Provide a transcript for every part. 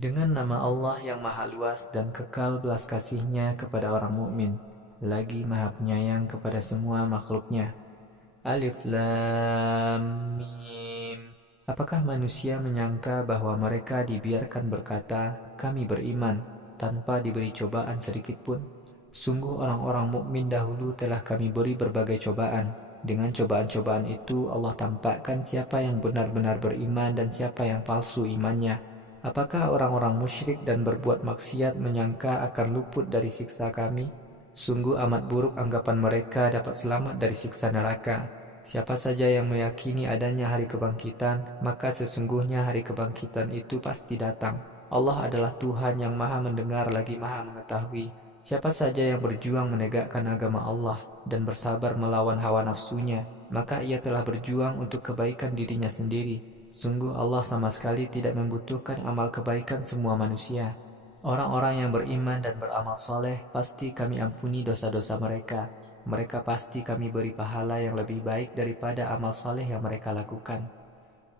Dengan nama Allah yang maha luas dan kekal belas kasih-Nya kepada orang mukmin, lagi maha penyayang kepada semua makhluknya. Alif Lam Mim. Apakah manusia menyangka bahwa mereka dibiarkan berkata, kami beriman, tanpa diberi cobaan sedikit pun? Sungguh orang-orang mukmin dahulu telah kami beri berbagai cobaan. Dengan cobaan-cobaan itu Allah tampakkan siapa yang benar-benar beriman dan siapa yang palsu imannya. Apakah orang-orang musyrik dan berbuat maksiat menyangka akan luput dari siksa kami? Sungguh amat buruk anggapan mereka dapat selamat dari siksa neraka. Siapa saja yang meyakini adanya hari kebangkitan, maka sesungguhnya hari kebangkitan itu pasti datang. Allah adalah Tuhan yang maha mendengar lagi maha mengetahui. Siapa saja yang berjuang menegakkan agama Allah dan bersabar melawan hawa nafsunya, maka ia telah berjuang untuk kebaikan dirinya sendiri. Sungguh Allah sama sekali tidak membutuhkan amal kebaikan semua manusia. Orang-orang yang beriman dan beramal soleh pasti kami ampuni dosa-dosa mereka. Mereka pasti kami beri pahala yang lebih baik daripada amal soleh yang mereka lakukan.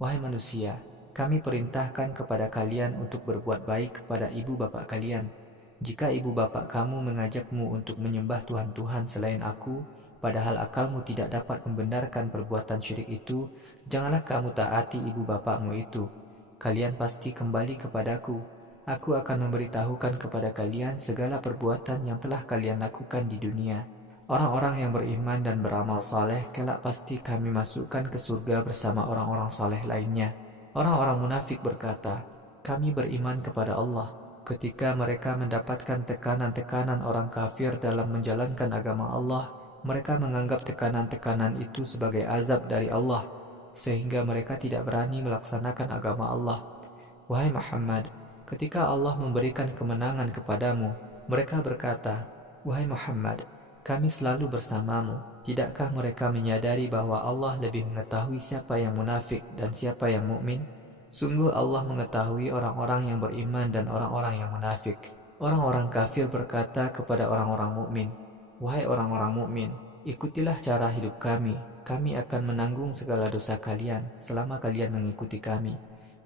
Wahai manusia, kami perintahkan kepada kalian untuk berbuat baik kepada ibu bapak kalian. Jika ibu bapak kamu mengajakmu untuk menyembah Tuhan-Tuhan selain aku, padahal akalmu tidak dapat membenarkan perbuatan syirik itu, janganlah kamu taati ibu bapakmu itu. Kalian pasti kembali kepadaku. Aku akan memberitahukan kepada kalian segala perbuatan yang telah kalian lakukan di dunia. Orang-orang yang beriman dan beramal saleh kelak pasti kami masukkan ke surga bersama orang-orang saleh lainnya. Orang-orang munafik berkata, kami beriman kepada Allah. Ketika mereka mendapatkan tekanan-tekanan orang kafir dalam menjalankan agama Allah, mereka menganggap tekanan-tekanan itu sebagai azab dari Allah, sehingga mereka tidak berani melaksanakan agama Allah. Wahai Muhammad, ketika Allah memberikan kemenangan kepadamu, mereka berkata, wahai Muhammad, kami selalu bersamamu. Tidakkah mereka menyadari bahwa Allah lebih mengetahui siapa yang munafik dan siapa yang mukmin? Sungguh Allah mengetahui orang-orang yang beriman dan orang-orang yang munafik. Orang-orang kafir berkata kepada orang-orang mukmin, wahai orang-orang mukmin, ikutilah cara hidup kami. Kami akan menanggung segala dosa kalian selama kalian mengikuti kami.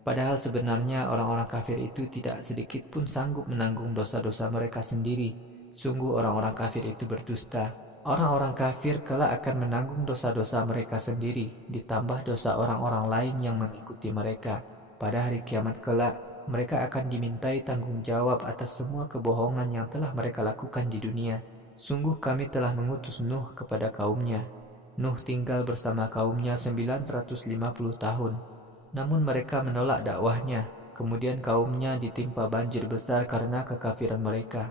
Padahal sebenarnya orang-orang kafir itu tidak sedikit pun sanggup menanggung dosa-dosa mereka sendiri. Sungguh orang-orang kafir itu berdusta. Orang-orang kafir kelak akan menanggung dosa-dosa mereka sendiri, ditambah dosa orang-orang lain yang mengikuti mereka. Pada hari kiamat kelak, mereka akan dimintai tanggung jawab atas semua kebohongan yang telah mereka lakukan di dunia. Sungguh kami telah mengutus Nuh kepada kaumnya. Nuh tinggal bersama kaumnya 950 tahun. Namun mereka menolak dakwahnya. Kemudian kaumnya ditimpa banjir besar karena kekafiran mereka.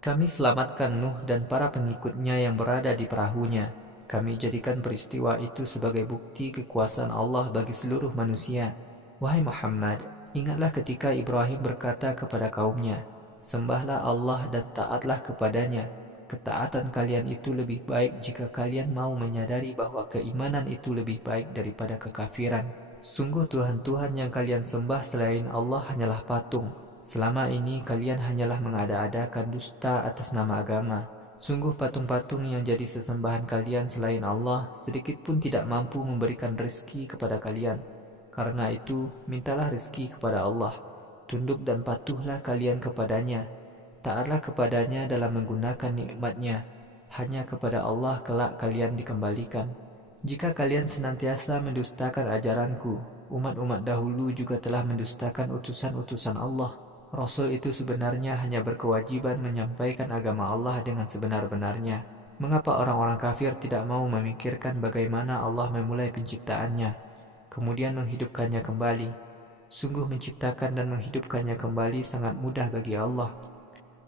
Kami selamatkan Nuh dan para pengikutnya yang berada di perahunya. Kami jadikan peristiwa itu sebagai bukti kekuasaan Allah bagi seluruh manusia. Wahai Muhammad, ingatlah ketika Ibrahim berkata kepada kaumnya, sembahlah Allah dan taatlah kepadanya. Ketaatan kalian itu lebih baik jika kalian mau menyadari bahwa keimanan itu lebih baik daripada kekafiran. Sungguh Tuhan-Tuhan yang kalian sembah selain Allah hanyalah patung. Selama ini kalian hanyalah mengada-adakan dusta atas nama agama. Sungguh patung-patung yang jadi sesembahan kalian selain Allah sedikit pun tidak mampu memberikan rezeki kepada kalian. Karena itu, mintalah rezeki kepada Allah. Tunduk dan patuhlah kalian kepadanya. Taatlah kepadanya dalam menggunakan nikmatnya. Hanya kepada Allah kelak kalian dikembalikan. Jika kalian senantiasa mendustakan ajaranku, umat-umat dahulu juga telah mendustakan utusan-utusan Allah. Rasul itu sebenarnya hanya berkewajiban menyampaikan agama Allah dengan sebenar-benarnya. Mengapa orang-orang kafir tidak mau memikirkan bagaimana Allah memulai penciptaannya, kemudian menghidupkannya kembali? Sungguh menciptakan dan menghidupkannya kembali sangat mudah bagi Allah.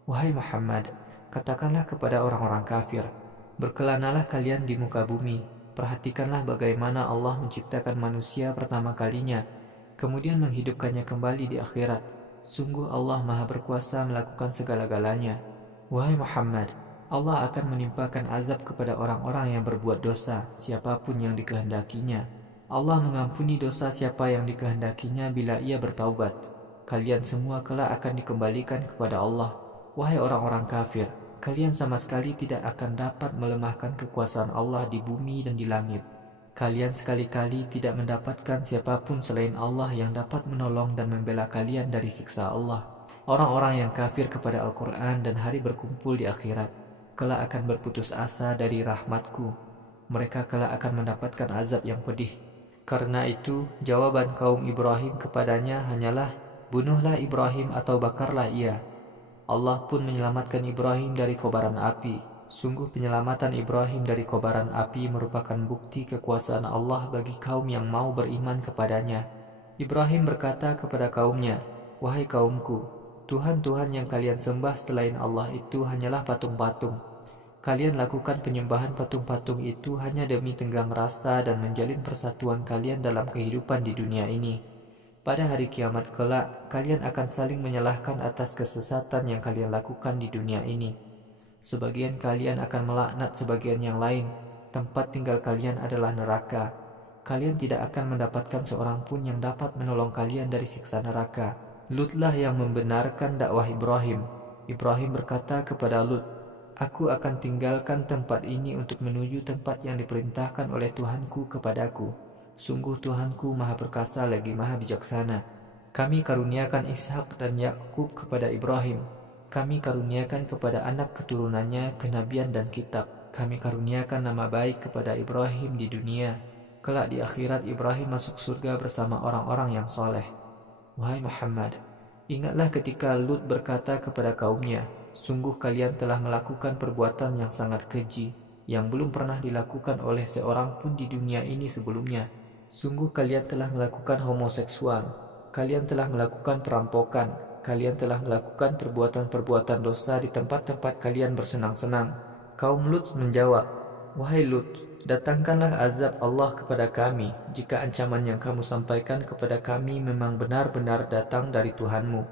Wahai Muhammad, katakanlah kepada orang-orang kafir, berkelanalah kalian di muka bumi, perhatikanlah bagaimana Allah menciptakan manusia pertama kalinya, kemudian menghidupkannya kembali di akhirat. Sungguh Allah Maha Berkuasa melakukan segala-galanya. Wahai Muhammad, Allah akan menimpakan azab kepada orang-orang yang berbuat dosa, siapapun yang dikehendakinya. Allah mengampuni dosa siapa yang dikehendakinya bila ia bertaubat. Kalian semua kelak akan dikembalikan kepada Allah. Wahai orang-orang kafir, kalian sama sekali tidak akan dapat melemahkan kekuasaan Allah di bumi dan di langit. Kalian sekali-kali tidak mendapatkan siapapun selain Allah yang dapat menolong dan membela kalian dari siksa Allah. Orang-orang yang kafir kepada Al-Quran dan hari berkumpul di akhirat kelak akan berputus asa dari rahmatku. Mereka kelak akan mendapatkan azab yang pedih. Karena itu, jawaban kaum Ibrahim kepadanya hanyalah, bunuhlah Ibrahim atau bakarlah ia. Allah pun menyelamatkan Ibrahim dari kobaran api. Sungguh penyelamatan Ibrahim dari kobaran api merupakan bukti kekuasaan Allah bagi kaum yang mau beriman kepadanya. Ibrahim berkata kepada kaumnya, "Wahai kaumku, Tuhan-Tuhan yang kalian sembah selain Allah itu hanyalah patung-patung. Kalian lakukan penyembahan patung-patung itu hanya demi tenggang rasa dan menjalin persatuan kalian dalam kehidupan di dunia ini. Pada hari kiamat kelak, kalian akan saling menyalahkan atas kesesatan yang kalian lakukan di dunia ini. Sebagian kalian akan melaknat sebagian yang lain. Tempat tinggal kalian adalah neraka. Kalian tidak akan mendapatkan seorang pun yang dapat menolong kalian dari siksa neraka." Lutlah yang membenarkan dakwah Ibrahim. Ibrahim berkata kepada Lut, "Aku akan tinggalkan tempat ini untuk menuju tempat yang diperintahkan oleh Tuhanku kepadaku. Sungguh Tuhanku Maha Perkasa lagi Maha Bijaksana. Kami karuniakan Ishak dan Yakub kepada Ibrahim. Kami karuniakan kepada anak keturunannya kenabian dan kitab. Kami karuniakan nama baik kepada Ibrahim di dunia. Kelak di akhirat Ibrahim masuk surga bersama orang-orang yang soleh." Wahai Muhammad, ingatlah ketika Lut berkata kepada kaumnya, "Sungguh kalian telah melakukan perbuatan yang sangat keji, yang belum pernah dilakukan oleh seorang pun di dunia ini sebelumnya. Sungguh kalian telah melakukan homoseksual, kalian telah melakukan perampokan, kalian telah melakukan perbuatan-perbuatan dosa di tempat-tempat kalian bersenang-senang." Kaum Lut menjawab, "Wahai Lut, datangkanlah azab Allah kepada kami jika ancaman yang kamu sampaikan kepada kami memang benar-benar datang dari Tuhanmu."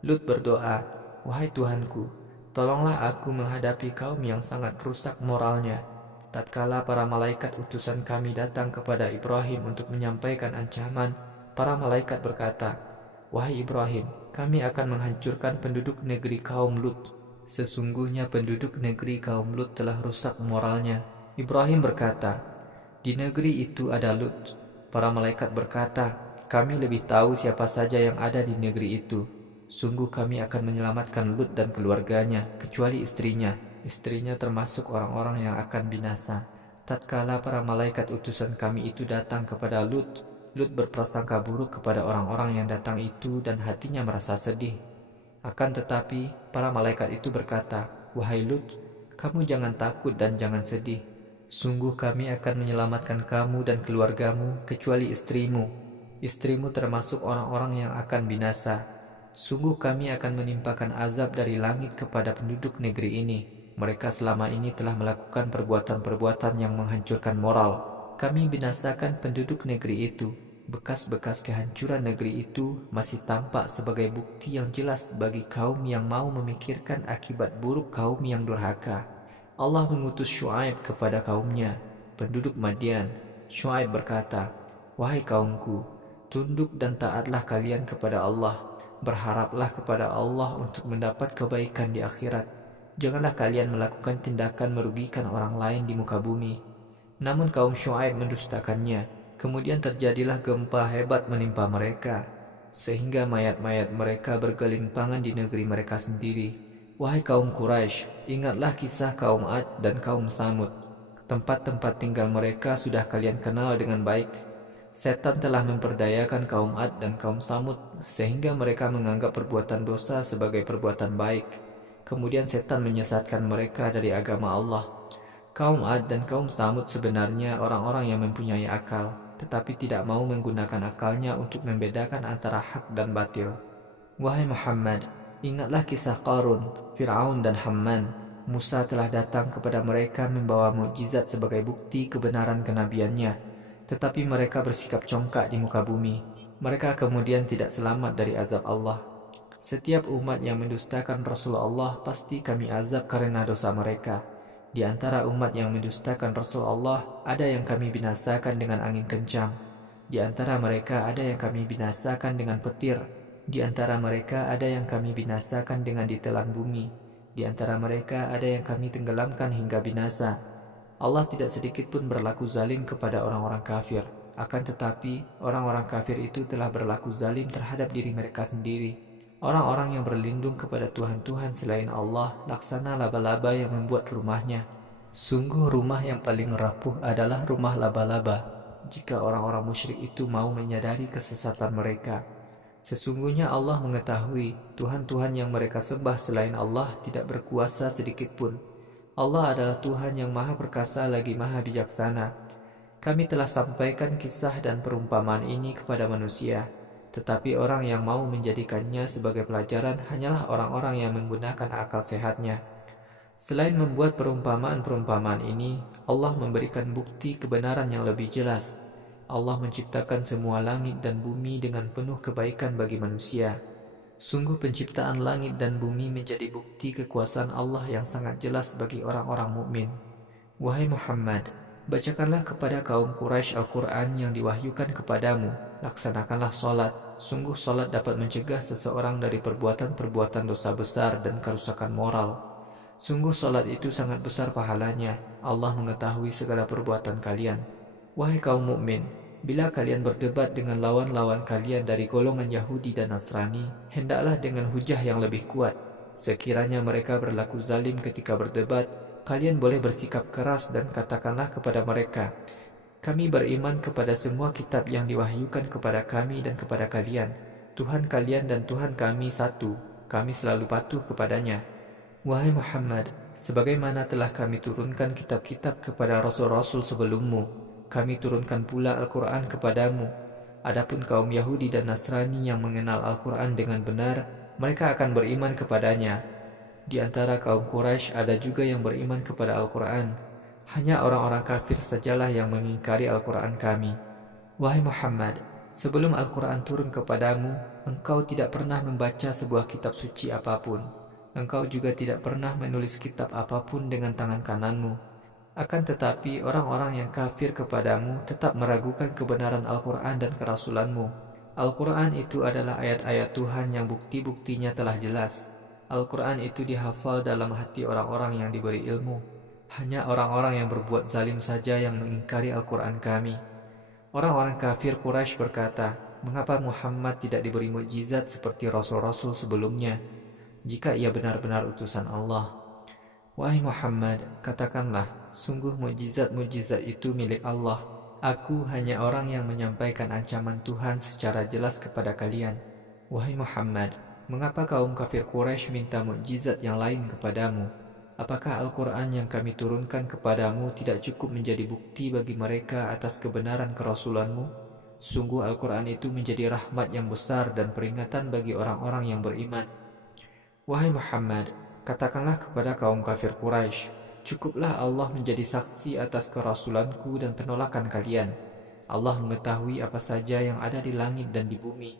Lut berdoa, "Wahai Tuhanku, tolonglah aku menghadapi kaum yang sangat rusak moralnya." Tatkala para malaikat utusan kami datang kepada Ibrahim untuk menyampaikan ancaman, para malaikat berkata, "Wahai Ibrahim, kami akan menghancurkan penduduk negeri kaum Lut. Sesungguhnya penduduk negeri kaum Lut telah rusak moralnya." Ibrahim berkata, "Di negeri itu ada Lut." Para malaikat berkata, "Kami lebih tahu siapa saja yang ada di negeri itu. Sungguh kami akan menyelamatkan Lut dan keluarganya, kecuali istrinya. Istrinya termasuk orang-orang yang akan binasa." Tatkala para malaikat utusan kami itu datang kepada Lut, Lut berprasangka buruk kepada orang-orang yang datang itu dan hatinya merasa sedih. Akan tetapi, para malaikat itu berkata, "Wahai Lut, kamu jangan takut dan jangan sedih. Sungguh kami akan menyelamatkan kamu dan keluargamu kecuali istrimu. Istrimu termasuk orang-orang yang akan binasa. Sungguh kami akan menimpakan azab dari langit kepada penduduk negeri ini. Mereka selama ini telah melakukan perbuatan-perbuatan yang menghancurkan moral. Kami binasakan penduduk negeri itu. Bekas-bekas kehancuran negeri itu masih tampak sebagai bukti yang jelas bagi kaum yang mau memikirkan akibat buruk kaum yang durhaka." Allah mengutus Syuaib kepada kaumnya, penduduk Madian. Syuaib berkata, "Wahai kaumku, tunduk dan taatlah kalian kepada Allah. Berharaplah kepada Allah untuk mendapat kebaikan di akhirat. Janganlah kalian melakukan tindakan merugikan orang lain di muka bumi." Namun kaum Syuaib mendustakannya. Kemudian terjadilah gempa hebat menimpa mereka, sehingga mayat-mayat mereka bergelimpangan di negeri mereka sendiri. Wahai kaum Quraisy, ingatlah kisah kaum Ad dan kaum Tsamud. Tempat-tempat tinggal mereka sudah kalian kenal dengan baik. Setan telah memperdayakan kaum Ad dan kaum Tsamud sehingga mereka menganggap perbuatan dosa sebagai perbuatan baik. Kemudian setan menyesatkan mereka dari agama Allah. Kaum Ad dan kaum Tsamud sebenarnya orang-orang yang mempunyai akal, tetapi tidak mau menggunakan akalnya untuk membedakan antara hak dan batil. Wahai Muhammad, ingatlah kisah Qarun, Fir'aun dan Hamman. Musa telah datang kepada mereka membawa mukjizat sebagai bukti kebenaran kenabiannya, tetapi mereka bersikap congkak di muka bumi. Mereka kemudian tidak selamat dari azab Allah. Setiap umat yang mendustakan Rasulullah pasti kami azab karena dosa mereka. Di antara umat yang mendustakan Rasulullah ada yang kami binasakan dengan angin kencang. Di antara mereka ada yang kami binasakan dengan petir. Di antara mereka ada yang kami binasakan dengan ditelan bumi. Di antara mereka ada yang kami tenggelamkan hingga binasa. Allah tidak sedikit pun berlaku zalim kepada orang-orang kafir. Akan tetapi, orang-orang kafir itu telah berlaku zalim terhadap diri mereka sendiri. Orang-orang yang berlindung kepada Tuhan-Tuhan selain Allah, laksana laba-laba yang membuat rumahnya. Sungguh rumah yang paling rapuh adalah rumah laba-laba, jika orang-orang musyrik itu mau menyadari kesesatan mereka. Sesungguhnya Allah mengetahui Tuhan-Tuhan yang mereka sembah selain Allah tidak berkuasa sedikit pun. Allah adalah Tuhan yang maha perkasa lagi maha bijaksana. Kami telah sampaikan kisah dan perumpamaan ini kepada manusia, tetapi orang yang mau menjadikannya sebagai pelajaran hanyalah orang-orang yang menggunakan akal sehatnya. Selain membuat perumpamaan-perumpamaan ini, Allah memberikan bukti kebenaran yang lebih jelas. Allah menciptakan semua langit dan bumi dengan penuh kebaikan bagi manusia. Sungguh penciptaan langit dan bumi menjadi bukti kekuasaan Allah yang sangat jelas bagi orang-orang mukmin. Wahai Muhammad, bacakanlah kepada kaum Quraisy Al-Quran yang diwahyukan kepadamu. Laksanakanlah solat. Sungguh solat dapat mencegah seseorang dari perbuatan-perbuatan dosa besar dan kerusakan moral. Sungguh solat itu sangat besar pahalanya. Allah mengetahui segala perbuatan kalian. Wahai kaum mukmin, bila kalian berdebat dengan lawan-lawan kalian dari golongan Yahudi dan Nasrani, hendaklah dengan hujah yang lebih kuat. Sekiranya mereka berlaku zalim ketika berdebat, kalian boleh bersikap keras dan katakanlah kepada mereka, kami beriman kepada semua kitab yang diwahyukan kepada kami dan kepada kalian. Tuhan kalian dan Tuhan kami satu, kami selalu patuh kepadanya. Wahai Muhammad, sebagaimana telah kami turunkan kitab-kitab kepada rasul-rasul sebelummu, kami turunkan pula Al-Quran kepadamu. Adapun kaum Yahudi dan Nasrani yang mengenal Al-Quran dengan benar, mereka akan beriman kepadanya. Di antara kaum Quraisy ada juga yang beriman kepada Al-Quran. Hanya orang-orang kafir sajalah yang mengingkari Al-Quran kami. Wahai Muhammad, sebelum Al-Quran turun kepadamu, engkau tidak pernah membaca sebuah kitab suci apapun. Engkau juga tidak pernah menulis kitab apapun dengan tangan kananmu. Akan tetapi orang-orang yang kafir kepadamu tetap meragukan kebenaran Al-Quran dan kerasulanmu. Al-Quran itu adalah ayat-ayat Tuhan yang bukti-buktinya telah jelas. Al-Quran itu dihafal dalam hati orang-orang yang diberi ilmu. Hanya orang-orang yang berbuat zalim saja yang mengingkari Al-Quran kami. Orang-orang kafir Quraisy berkata, mengapa Muhammad tidak diberi mukjizat seperti rasul-rasul sebelumnya? Jika ia benar-benar utusan Allah. Wahai Muhammad, katakanlah, sungguh mukjizat-mukjizat itu milik Allah. Aku hanya orang yang menyampaikan ancaman Tuhan secara jelas kepada kalian. Wahai Muhammad, mengapa kaum kafir Quraisy minta mukjizat yang lain kepadamu? Apakah Al-Quran yang kami turunkan kepadamu tidak cukup menjadi bukti bagi mereka atas kebenaran kerasulanmu? Sungguh Al-Quran itu menjadi rahmat yang besar dan peringatan bagi orang-orang yang beriman. Wahai Muhammad, katakanlah kepada kaum kafir Quraisy, cukuplah Allah menjadi saksi atas kerasulanku dan penolakan kalian. Allah mengetahui apa saja yang ada di langit dan di bumi.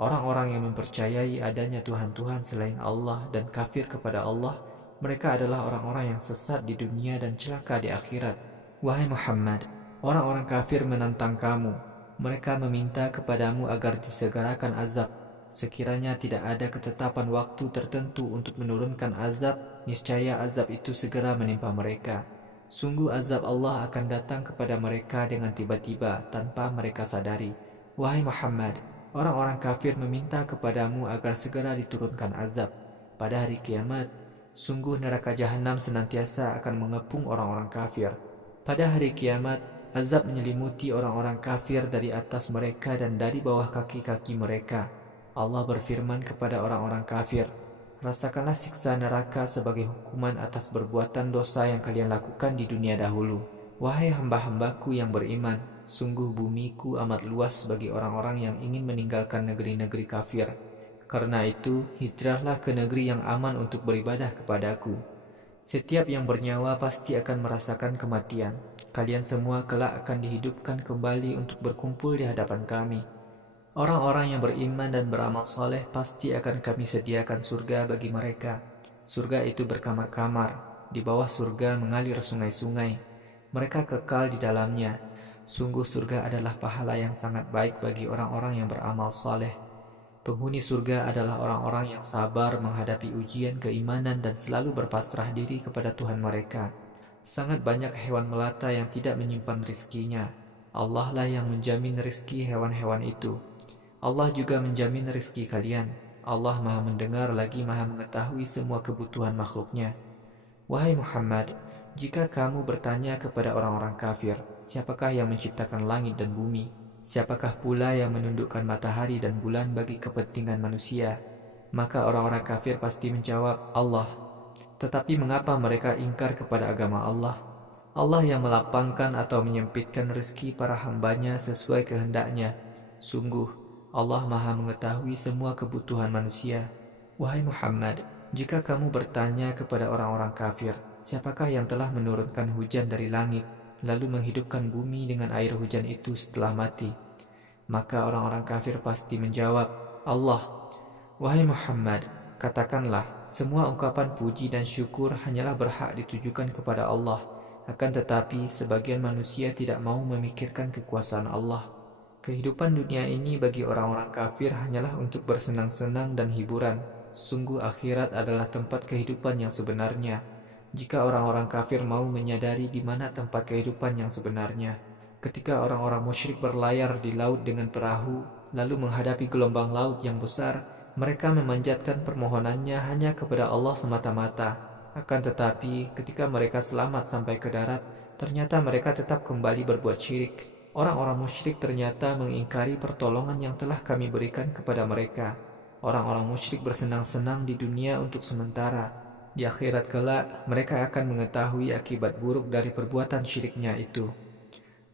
Orang-orang yang mempercayai adanya Tuhan-Tuhan selain Allah dan kafir kepada Allah, mereka adalah orang-orang yang sesat di dunia dan celaka di akhirat. Wahai Muhammad, orang-orang kafir menantang kamu. Mereka meminta kepadamu agar disegerakan azab. Sekiranya tidak ada ketetapan waktu tertentu untuk menurunkan azab, niscaya azab itu segera menimpa mereka. Sungguh azab Allah akan datang kepada mereka dengan tiba-tiba tanpa mereka sadari. Wahai Muhammad, orang-orang kafir meminta kepadamu agar segera diturunkan azab. Pada hari kiamat, sungguh neraka jahanam senantiasa akan mengepung orang-orang kafir. Pada hari kiamat, azab menyelimuti orang-orang kafir dari atas mereka dan dari bawah kaki-kaki mereka. Allah berfirman kepada orang-orang kafir, rasakanlah siksa neraka sebagai hukuman atas perbuatan dosa yang kalian lakukan di dunia dahulu. Wahai hamba-hambaku yang beriman, sungguh bumiku amat luas bagi orang-orang yang ingin meninggalkan negeri-negeri kafir. Karena itu, hijrahlah ke negeri yang aman untuk beribadah kepadaku. Setiap yang bernyawa pasti akan merasakan kematian. Kalian semua kelak akan dihidupkan kembali untuk berkumpul di hadapan kami. Orang-orang yang beriman dan beramal soleh pasti akan kami sediakan surga bagi mereka. Surga itu berkamar-kamar. Di bawah surga mengalir sungai-sungai. Mereka kekal di dalamnya. Sungguh surga adalah pahala yang sangat baik bagi orang-orang yang beramal soleh. Penghuni surga adalah orang-orang yang sabar menghadapi ujian keimanan dan selalu berpasrah diri kepada Tuhan mereka. Sangat banyak hewan melata yang tidak menyimpan rizkinya. Allah lah yang menjamin rizki hewan-hewan itu. Allah juga menjamin rizki kalian. Allah maha mendengar lagi maha mengetahui semua kebutuhan makhluknya. Wahai Muhammad, jika kamu bertanya kepada orang-orang kafir, siapakah yang menciptakan langit dan bumi? Siapakah pula yang menundukkan matahari dan bulan bagi kepentingan manusia? Maka orang-orang kafir pasti menjawab, Allah. Tetapi mengapa mereka ingkar kepada agama Allah? Allah yang melapangkan atau menyempitkan rezeki para hambanya sesuai kehendaknya. Sungguh, Allah maha mengetahui semua kebutuhan manusia. Wahai Muhammad, jika kamu bertanya kepada orang-orang kafir, siapakah yang telah menurunkan hujan dari langit, lalu menghidupkan bumi dengan air hujan itu setelah mati? Maka orang-orang kafir pasti menjawab, Allah. Wahai Muhammad, katakanlah, semua ungkapan puji dan syukur hanyalah berhak ditujukan kepada Allah. Akan tetapi, sebagian manusia tidak mau memikirkan kekuasaan Allah. Kehidupan dunia ini bagi orang-orang kafir hanyalah untuk bersenang-senang dan hiburan. Sungguh akhirat adalah tempat kehidupan yang sebenarnya. Jika orang-orang kafir mau menyadari di mana tempat kehidupan yang sebenarnya, ketika orang-orang musyrik berlayar di laut dengan perahu, lalu menghadapi gelombang laut yang besar, mereka memanjatkan permohonannya hanya kepada Allah semata-mata. Akan tetapi, ketika mereka selamat sampai ke darat, ternyata mereka tetap kembali berbuat syirik. Orang-orang musyrik ternyata mengingkari pertolongan yang telah kami berikan kepada mereka. Orang-orang musyrik bersenang-senang di dunia untuk sementara. Di akhirat kelak, mereka akan mengetahui akibat buruk dari perbuatan syiriknya itu.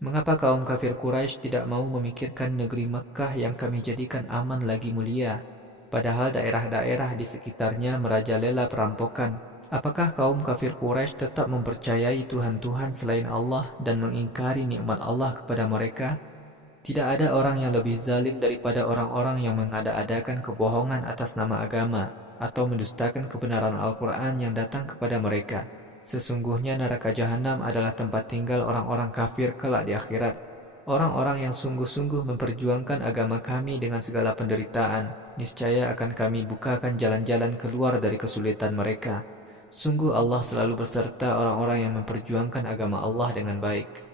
Mengapa kaum kafir Quraisy tidak mau memikirkan negeri Mekkah yang kami jadikan aman lagi mulia? Padahal daerah-daerah di sekitarnya merajalela perampokan. Apakah kaum kafir Quraisy tetap mempercayai Tuhan-Tuhan selain Allah dan mengingkari nikmat Allah kepada mereka? Tidak ada orang yang lebih zalim daripada orang-orang yang mengada-adakan kebohongan atas nama agama atau mendustakan kebenaran Al-Quran yang datang kepada mereka. Sesungguhnya neraka jahanam adalah tempat tinggal orang-orang kafir kelak di akhirat. Orang-orang yang sungguh-sungguh memperjuangkan agama kami dengan segala penderitaan, niscaya akan kami bukakan jalan-jalan keluar dari kesulitan mereka. Sungguh Allah selalu beserta orang-orang yang memperjuangkan agama Allah dengan baik.